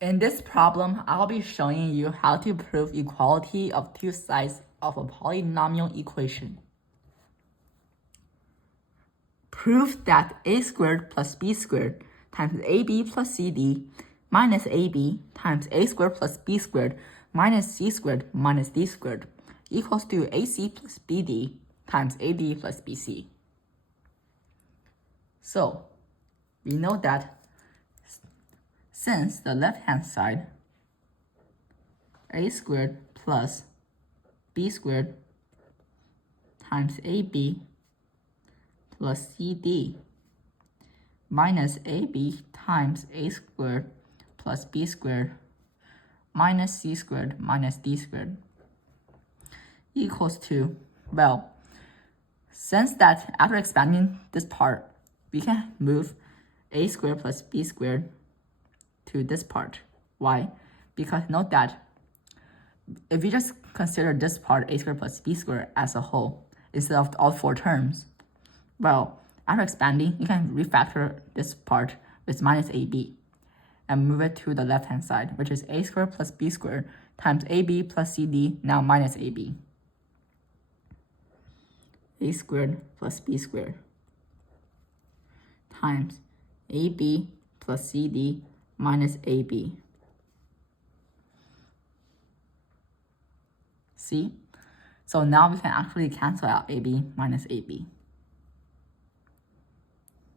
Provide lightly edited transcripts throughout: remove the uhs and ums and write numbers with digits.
In this problem, I'll be showing you how to prove equality of two sides of a polynomial equation. Prove that a squared plus b squared times ab plus cd minus ab times a squared plus b squared minus c squared minus d squared equals to ac plus bd times ad plus bc. So, we know that since the left-hand side, a squared plus b squared times ab plus cd minus ab times a squared plus b squared minus c squared minus d squared equals to, well, since that after expanding this part, we can move a squared plus b squared to this part. Why? Because note that if we just consider this part a squared plus b squared as a whole instead of all four terms, well, after expanding, you can refactor this part with minus ab and move it to the left-hand side, which is a squared plus b squared times ab plus cd, now minus ab. A squared plus b squared times ab plus cd minus ab. See? So now we can actually cancel out ab minus ab.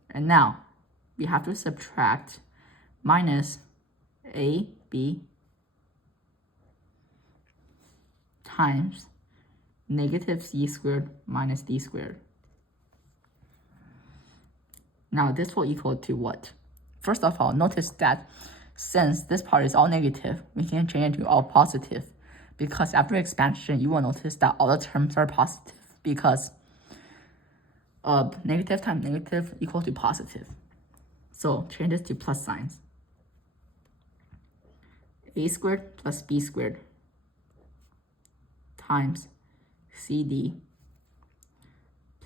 And now we have to subtract minus ab times negative c squared minus d squared. Now this will equal to what? First of all, notice that since this part is all negative, we can change it to all positive, because after expansion, you will notice that all the terms are positive because negative times negative equal to positive. So change this to plus signs. A squared plus b squared times cd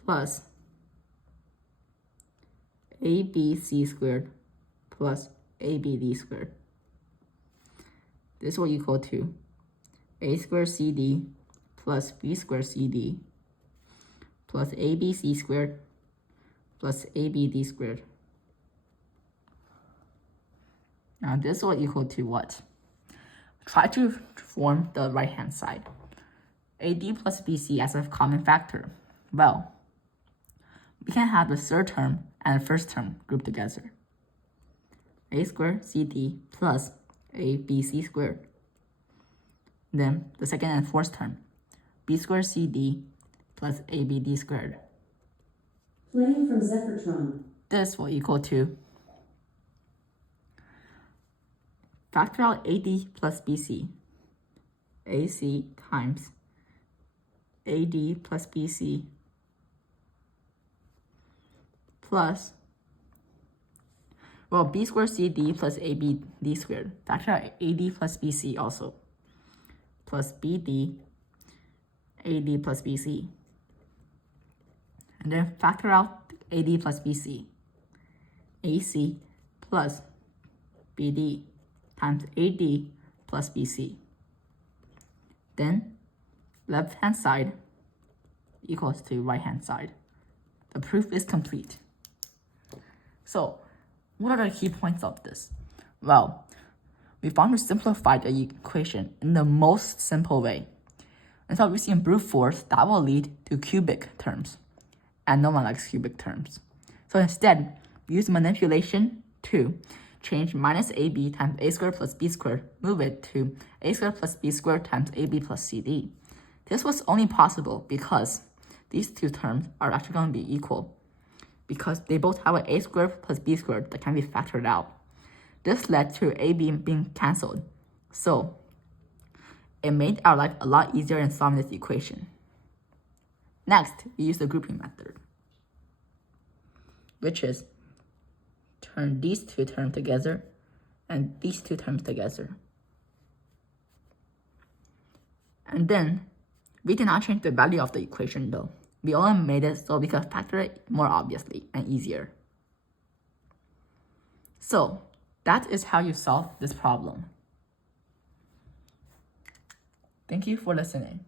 plus abc squared plus abd squared. This will equal to a squared cd plus b squared cd plus abc squared plus abd squared. Now this will equal to what? Try to form the right-hand side. AD plus BC as a common factor. Well, we can have the third term and the first term grouped together. A squared CD plus ABC squared. Then the second and fourth term, B squared CD plus ABD squared. Playing from Zephyrtron. This will equal to factor out AD plus BC. AC times AD plus BC plus, well, B squared CD plus ABD squared. Factor out AD plus BC also, plus BD, AD plus BC. And then factor out AD plus BC, AC plus BD times AD plus BC. Then left-hand side equals to right-hand side. The proof is complete. So, what are the key points of this? Well, we found to simplify the equation in the most simple way. Instead of using brute force, that will lead to cubic terms, and no one likes cubic terms. So instead, we use manipulation to change minus ab times a squared plus b squared, move it to a squared plus b squared times ab plus cd. This was only possible because these two terms are actually going to be equal, because they both have an a squared plus b squared that can be factored out. This led to ab being cancelled, so it made our life a lot easier in solving this equation. Next, we use the grouping method, which is turn these two terms together and these two terms together. And then, we did not change the value of the equation though. We only made it so we could factor it more obviously and easier. So, That is how you solve this problem. Thank you for listening.